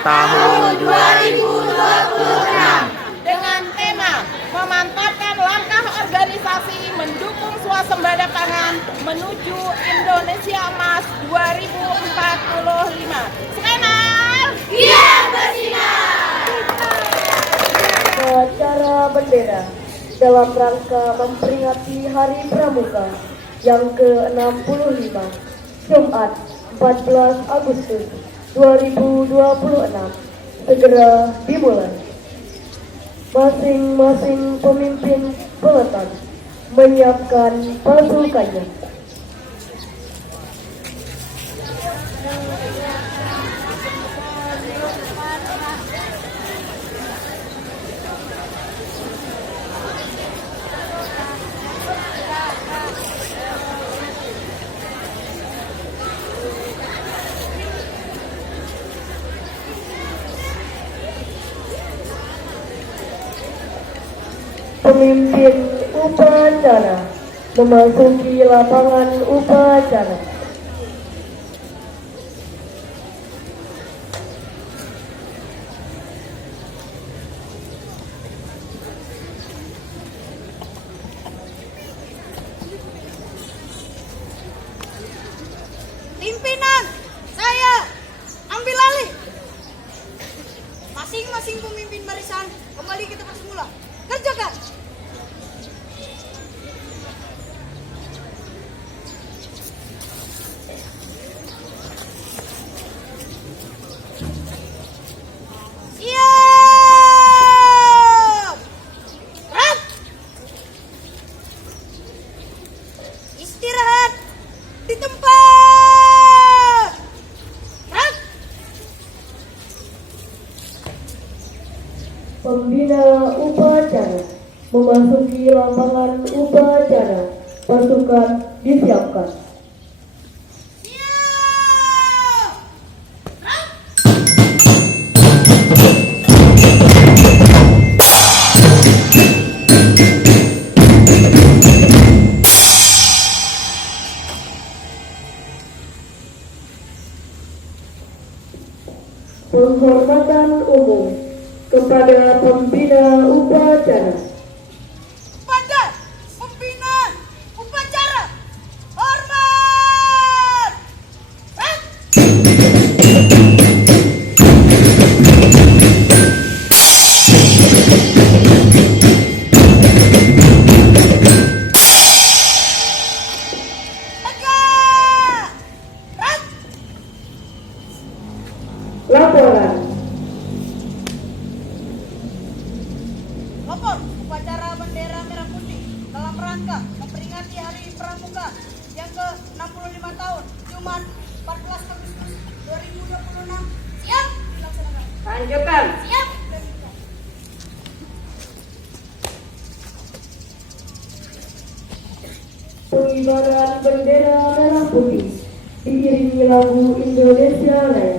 tahun 2026 dengan tema memantapkan langkah organisasi mendukung swasembada pangan menuju Indonesia Emas 2045. Semangat! Iya, bersinar! Upacara bendera dalam rangka memperingati Hari Pramuka yang ke-65, Jumat 14 Agustus 2026 segera dimulai. Masing-masing pemimpin peloton menyiapkan pasukannya. Pemimpin upacara memasuki lapangan upacara. Pimpinan, saya ambil alih. Masing-masing pemimpin barisan kembali ke tempat semula. Kerjakan. Siap. Gerak. Istirahat di tempat. Gerak. Pembina upacara memasuki lapangan upacara. Pasukan disiapkan. Siap. Gerak. Penghormatan umum kepada pembina upacara. Pada pembina upacara, hormat. Gerak. Tegak. Gerak. Laporan. Lapor upacara bendera merah putih dalam rangka memperingati Hari Pramuka yang ke-65 tahun Jumat 14 Agustus 2026. Siap dilaksanakan. Lanjutkan. Siap. Pengibaran bendera merah putih diiringi lagu Indonesia Raya.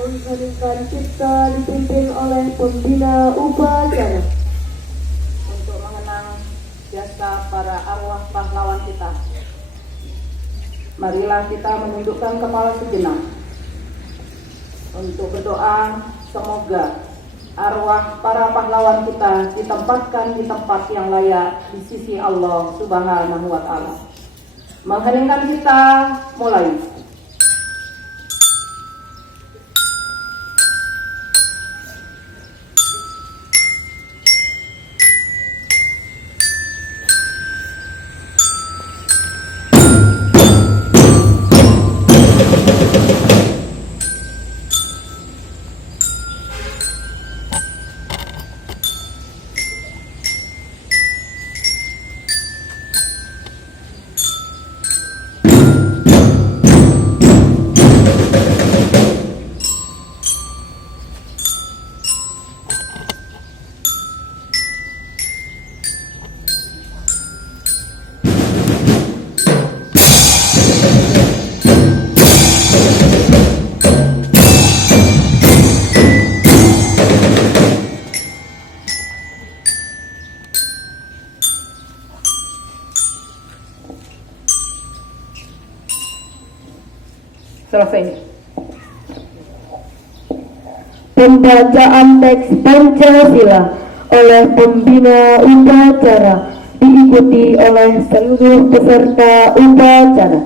Mengheningkan cipta dipimpin oleh pembina upacara. Untuk mengenang jasa para arwah pahlawan kita, marilah kita menundukkan kepala sejenak untuk berdoa semoga arwah para pahlawan kita ditempatkan di tempat yang layak di sisi Allah Subhanahu wa Ta'ala. Mengheningkan kita mulai. Selesai. Pembacaan teks Pancasila oleh pembina upacara diikuti oleh seluruh peserta upacara.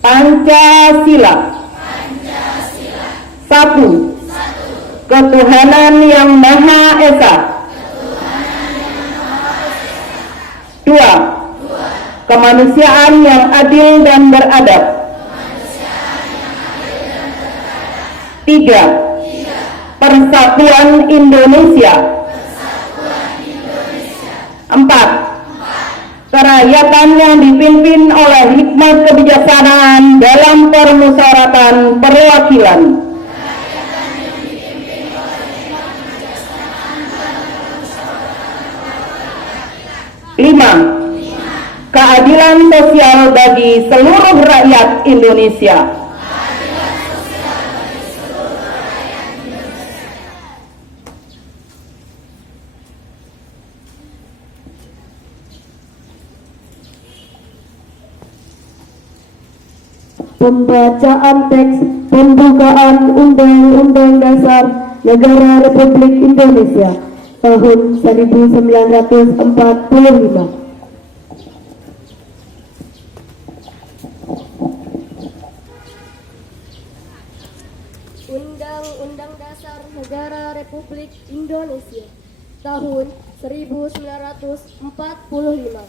Pancasila. Satu. Ketuhanan yang Maha Esa. Dua. Kemanusiaan yang adil dan beradab. Tiga. Persatuan Indonesia. Empat. Kerakyatan yang dipimpin oleh hikmat kebijaksanaan dalam permusyawaratan perwakilan. 5. Keadilan sosial bagi seluruh rakyat Indonesia. Pembacaan teks pembukaan Undang-Undang Dasar Negara Republik Indonesia tahun 1945. Undang-Undang Dasar Negara Republik Indonesia tahun 1945.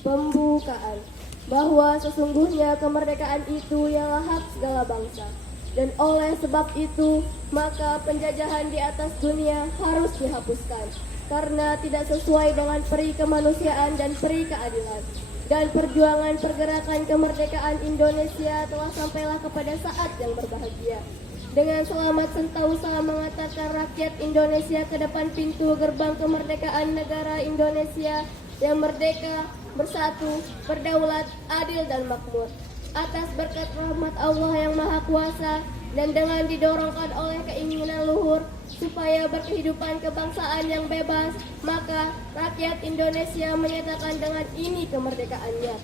Pembukaan. Bahwa sesungguhnya kemerdekaan itu ialah hak segala bangsa, dan oleh sebab itu maka penjajahan di atas dunia harus dihapuskan karena tidak sesuai dengan peri kemanusiaan dan peri keadilan. Dan perjuangan pergerakan kemerdekaan Indonesia telah sampailah kepada saat yang berbahagia. Dengan selamat sentausa mengatakan rakyat Indonesia ke depan pintu gerbang kemerdekaan negara Indonesia yang merdeka, bersatu, berdaulat, adil dan makmur. Atas berkat rahmat Allah yang Maha Kuasa dan dengan didorongkan oleh keinginan luhur supaya berkehidupan kebangsaan yang bebas, maka rakyat Indonesia menyatakan dengan ini kemerdekaannya.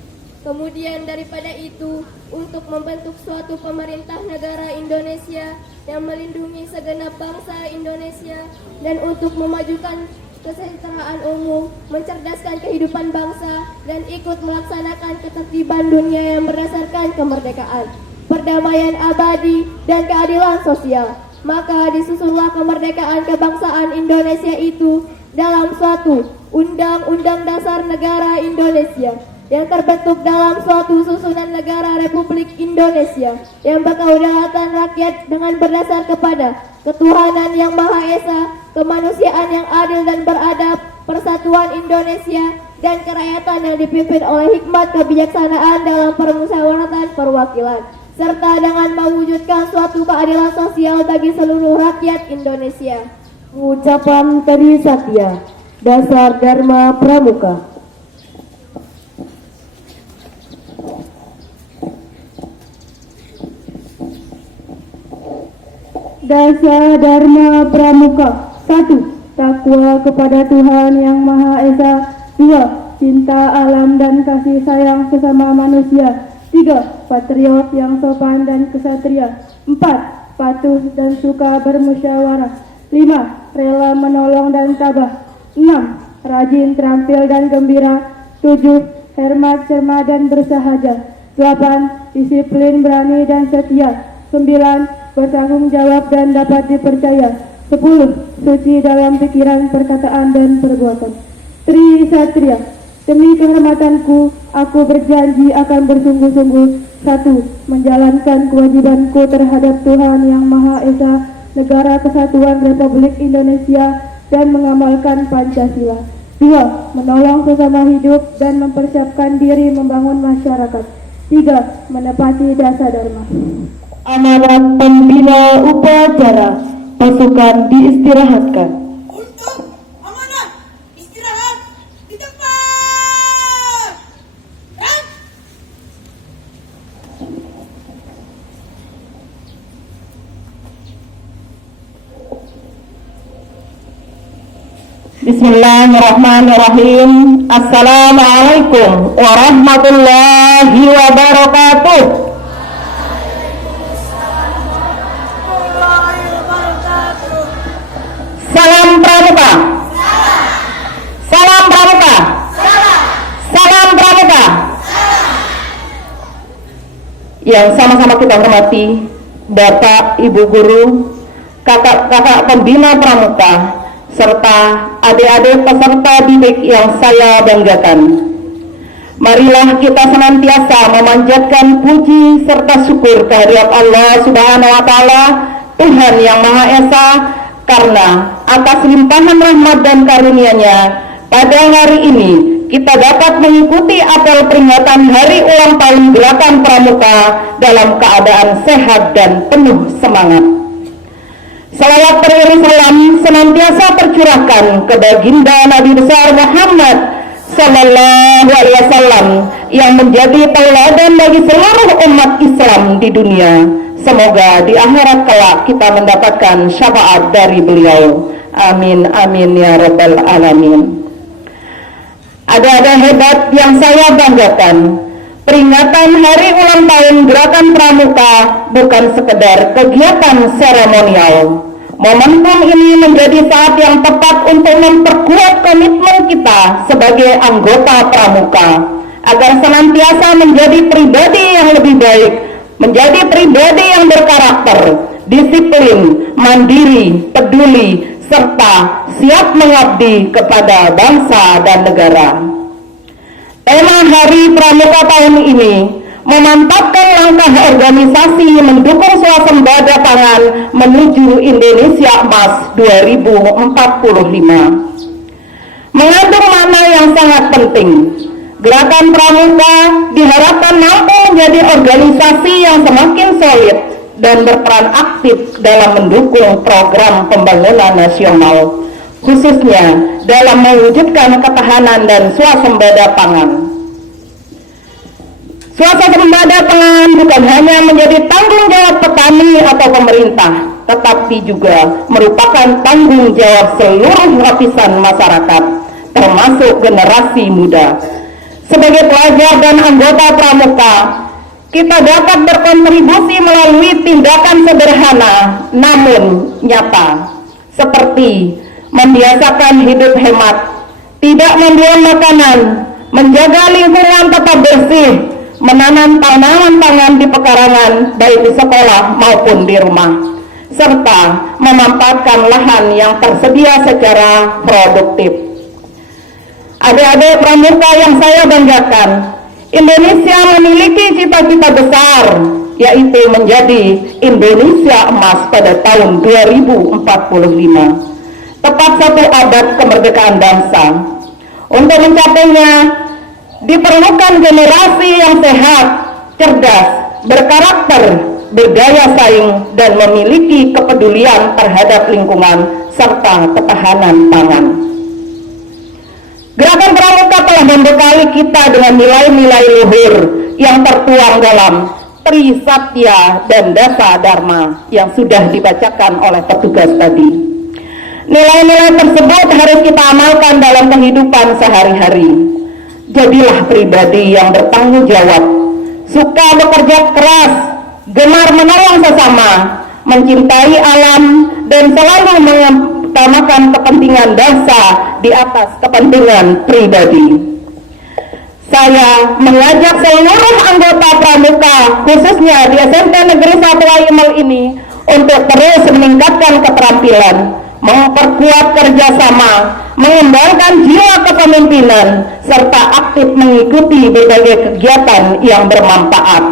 Kemudian daripada itu, untuk membentuk suatu pemerintah negara Indonesia yang melindungi segenap bangsa Indonesia dan untuk memajukan kesejahteraan umum, mencerdaskan kehidupan bangsa, dan ikut melaksanakan ketertiban dunia yang berdasarkan kemerdekaan, perdamaian abadi, dan keadilan sosial. Maka disusunlah kemerdekaan kebangsaan Indonesia itu dalam suatu Undang-Undang Dasar Negara Indonesia yang terbentuk dalam suatu susunan negara Republik Indonesia yang berkedaulatan rakyat dengan berdasar kepada ketuhanan yang Maha Esa, kemanusiaan yang adil dan beradab, persatuan Indonesia, dan kerakyatan yang dipimpin oleh hikmat kebijaksanaan dalam permusyawaratan perwakilan, serta dengan mewujudkan suatu keadilan sosial bagi seluruh rakyat Indonesia. Ucapan Trisatya. Dasar Dharma Pramuka. Dasar Dharma Pramuka. 1. Takwa kepada Tuhan Yang Maha Esa. 2. Cinta alam dan kasih sayang sesama manusia. 3. Patriot yang sopan dan kesatria. 4. Patuh dan suka bermusyawarah. 5. Rela menolong dan tabah. 6. Rajin, terampil dan gembira. 7. Hemat, cermat dan bersahaja. 8. Disiplin, berani dan setia. 9. Bertanggung jawab dan dapat dipercaya. 10. Suci dalam pikiran, perkataan dan perbuatan. Tri Satria. Demi kehormatanku, aku berjanji akan bersungguh-sungguh. 1. Menjalankan kewajibanku terhadap Tuhan Yang Maha Esa, Negara Kesatuan Republik Indonesia, dan mengamalkan Pancasila. 2. Menolong sesama hidup dan mempersiapkan diri membangun masyarakat. 3. Menepati dasar dharma. Amanat pembina upacara, pasukan diistirahatkan. Untuk amanah, istirahat di tempat. Dan Bismillahirrahmanirrahim. Assalamualaikum warahmatullahi wabarakatuh. Salam Pramuka. Salam Pramuka. Salam Pramuka. Yang sama-sama kita hormati Bapak, Ibu Guru, kakak-kakak pembina Pramuka, serta adik-adik peserta didik yang saya banggakan. Marilah kita senantiasa memanjatkan puji serta syukur kehadirat Allah Subhanahu wa Ta'ala, Tuhan Yang Maha Esa, karena atas limpahan rahmat dan karunia-Nya pada hari ini kita dapat mengikuti apel peringatan Hari Ulang Tahun Gerakan Pramuka dalam keadaan sehat dan penuh semangat. Salawat beriring salam senantiasa tercurahkan ke baginda Nabi besar Muhammad Sallallahu Alaihi Wasallam yang menjadi tauladan bagi seluruh umat Islam di dunia. Semoga di akhirat kelak kita mendapatkan syafaat dari beliau. Amin, amin ya rabbal alamin. Ada hebat yang saya banggakan. Peringatan Hari Ulang Tahun Gerakan Pramuka bukan sekedar kegiatan seremonial. Momentum ini menjadi saat yang tepat untuk memperkuat komitmen kita sebagai anggota Pramuka agar senantiasa menjadi pribadi yang lebih baik, menjadi pribadi yang berkarakter, disiplin, mandiri, peduli, serta siap mengabdi kepada bangsa dan negara. Tema Hari Pramuka tahun ini memantapkan langkah organisasi mendukung swasembada pangan menuju Indonesia Emas 2045. Mengandung makna yang sangat penting. Gerakan Pramuka diharapkan mampu menjadi organisasi yang semakin solid dan berperan aktif dalam mendukung program pembangunan nasional, khususnya dalam mewujudkan ketahanan dan swasembada pangan. Swasembada pangan bukan hanya menjadi tanggung jawab petani atau pemerintah, tetapi juga merupakan tanggung jawab seluruh lapisan masyarakat, termasuk generasi muda. Sebagai pelajar dan anggota Pramuka, kita dapat berkontribusi melalui tindakan sederhana namun nyata, seperti membiasakan hidup hemat, tidak membuang makanan, menjaga lingkungan tetap bersih, menanam tanaman pangan di pekarangan baik di sekolah maupun di rumah, serta memanfaatkan lahan yang tersedia secara produktif. Adik-adik Pramuka yang saya banggakan, Indonesia memiliki cita-cita besar, yaitu menjadi Indonesia Emas pada tahun 2045, tepat 1 abad kemerdekaan bangsa. Untuk mencapainya, diperlukan generasi yang sehat, cerdas, berkarakter, berdaya saing, dan memiliki kepedulian terhadap lingkungan serta ketahanan pangan. Gerakan Pramuka telah membekali kita dengan nilai-nilai luhur yang tertuang dalam Tri Satya dan Dasa Dharma yang sudah dibacakan oleh petugas tadi. Nilai-nilai tersebut harus kita amalkan dalam kehidupan sehari-hari. Jadilah pribadi yang bertanggung jawab, suka bekerja keras, gemar menolong sesama, mencintai alam, dan selalu mengutamakan kepentingan bangsa di atas kepentingan pribadi. Saya mengajak seluruh anggota Pramuka, khususnya di SMP Negeri 1 Waimel ini, untuk terus meningkatkan keterampilan, memperkuat kerjasama, mengembangkan jiwa kepemimpinan, serta aktif mengikuti berbagai kegiatan yang bermanfaat.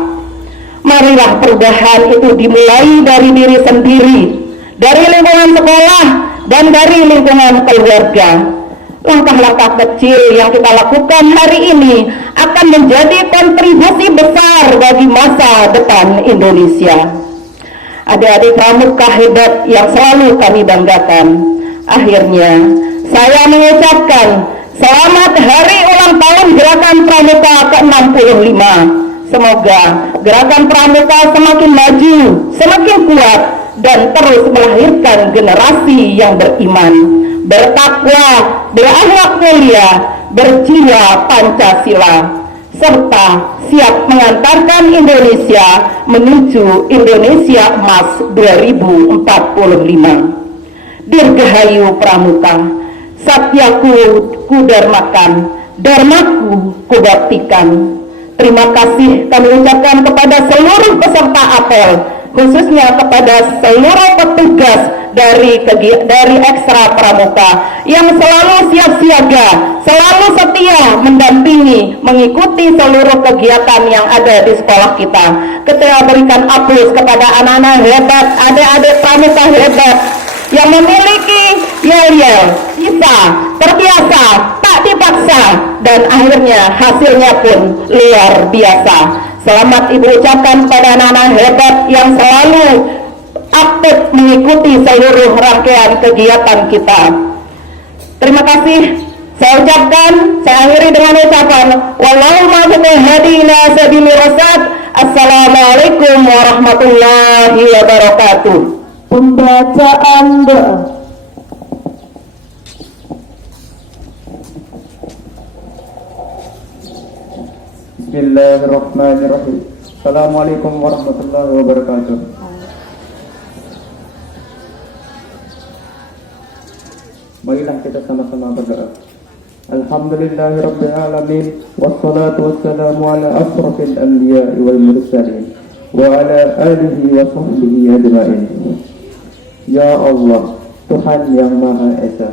Marilah perubahan itu dimulai dari diri sendiri, dari lingkungan sekolah, dan dari lingkungan keluarga. Langkah-langkah kecil yang kita lakukan hari ini akan menjadi kontribusi besar bagi masa depan Indonesia. Adik-adik Pramuka hebat yang selalu kami banggakan. Akhirnya, saya mengucapkan selamat hari ulang tahun Gerakan Pramuka ke-65. Semoga Gerakan Pramuka semakin maju, semakin kuat, dan terus melahirkan generasi yang beriman, bertakwa, berakhlak mulia, berjiwa Pancasila, serta siap mengantarkan Indonesia menuju Indonesia Emas 2045. Dirgahayu Pramuka, satyaku kudarmakan, dharmaku kubaktikan. Terima kasih kami ucapkan kepada seluruh peserta apel, khususnya kepada seluruh petugas dari Ekstra Pramuka yang selalu siap siaga, selalu setia mendampingi, mengikuti seluruh kegiatan yang ada di sekolah kita. Kita berikan aplaus kepada anak-anak hebat, adik-adik Pramuka hebat yang memiliki yel-yel, bisa, terbiasa, tak dipaksa, dan akhirnya hasilnya pun luar biasa. Selamat Ibu ucapkan kepada anak-anak hebat yang selalu aktif mengikuti seluruh rangkaian kegiatan kita. Terima kasih. Saya ucapkan, saya akhiri dengan ucapan wallahu muwaffiq hadi ila sabili rasyad. Assalamualaikum warahmatullahi wabarakatuh. Pembacaan doa. Bismillahirrahmanirrahim. Assalamualaikum warahmatullahi wabarakatuh. Marilah kita sama-sama berdoa. Alhamdulillahirabbil alamin, wassalatu wassalamu ala asrofil anbiya'i wal mursalin wa ala alihi wa sahbihi ajma'in. Ya Allah, Tuhan yang Maha Esa,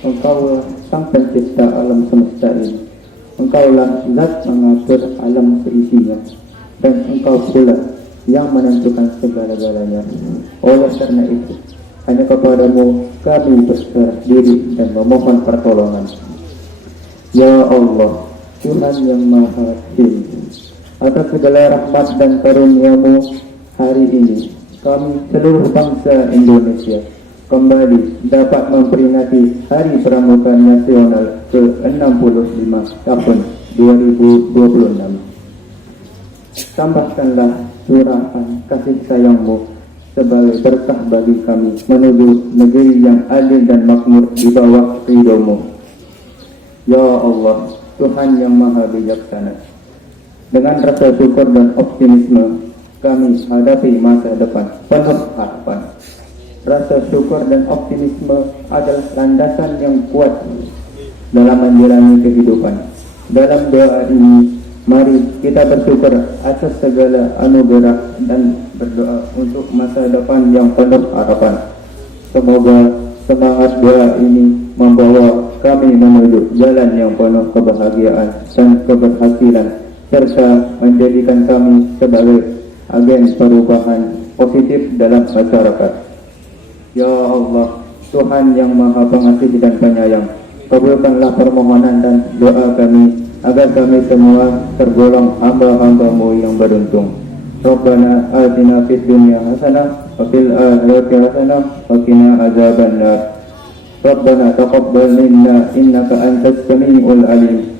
Engkau Sang Pencipta alam semesta ini. Engkaulah zat mengatur alam seisinya, dan Engkau pula yang menentukan segala-galanya. Oleh karena itu, hanya kepadamu kami berserah diri dan memohon pertolongan. Ya Allah, Tuhan yang Maha Tinggi, atas segala rahmat dan karunia-Mu hari ini, kami seluruh bangsa Indonesia kembali dapat memperingati Hari Pramuka Nasional ke-65 tahun 2026. Tambahkanlah curahan kasih sayang-Mu sebagai berkah bagi kami menuju negeri yang adil dan makmur di bawah ridho-Mu. Ya Allah, Tuhan yang Maha Bijaksana, dengan rasa syukur dan optimisme kami hadapi masa depan penuh harapan. Rasa syukur dan optimisme adalah landasan yang kuat dalam menjalani kehidupan. Dalam doa ini, mari kita bersyukur atas segala anugerah dan berdoa untuk masa depan yang penuh harapan. Semoga semangat doa ini membawa kami menuju jalan yang penuh kebahagiaan dan keberhasilan, serta menjadikan kami sebagai agen perubahan positif dalam masyarakat. Ya Allah, Tuhan yang Maha Pengasih dan Penyayang, kabulkanlah permohonan dan doa kami agar kami semua tergolong hamba-hamba-Mu yang beruntung. Rabbana atina fid dunya hasanah wa fil akhirati hasanah wa qina azabannar. Rabbana taqabbal minna innaka antas samiul alim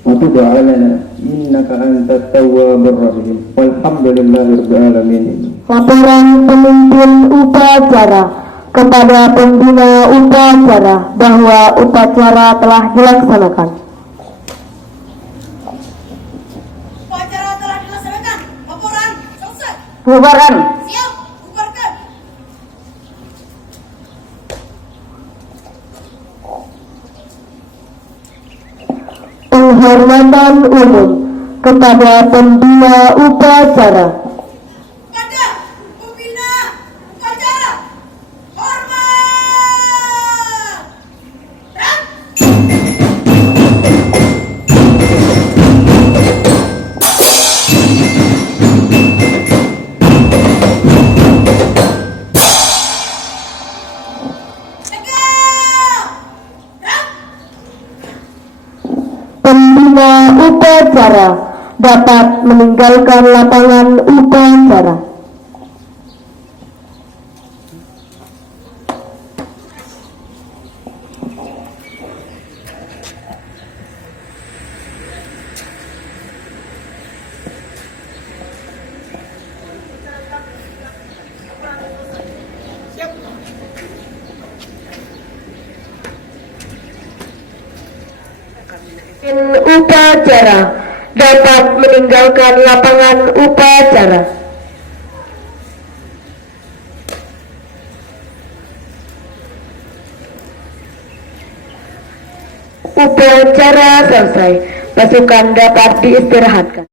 wa tub 'alaina innaka antat tawwabur rahim. Walhamdulillahirabbil alamin. Laporan pemimpin upacara kepada pembina upacara bahwa upacara telah dilaksanakan. Upacara telah dilaksanakan. Laporan selesai. Bubaran. Siap, bubarkan. Penghormatan umum kepada pembina upacara. Kepada pembina upacara, hormat. Rap. Tegak. Rap. Pembina upacara dapat meninggalkan lapangan upacara. Upacara dapat meninggalkan lapangan upacara. Upacara selesai. Pasukan dapat diistirahatkan.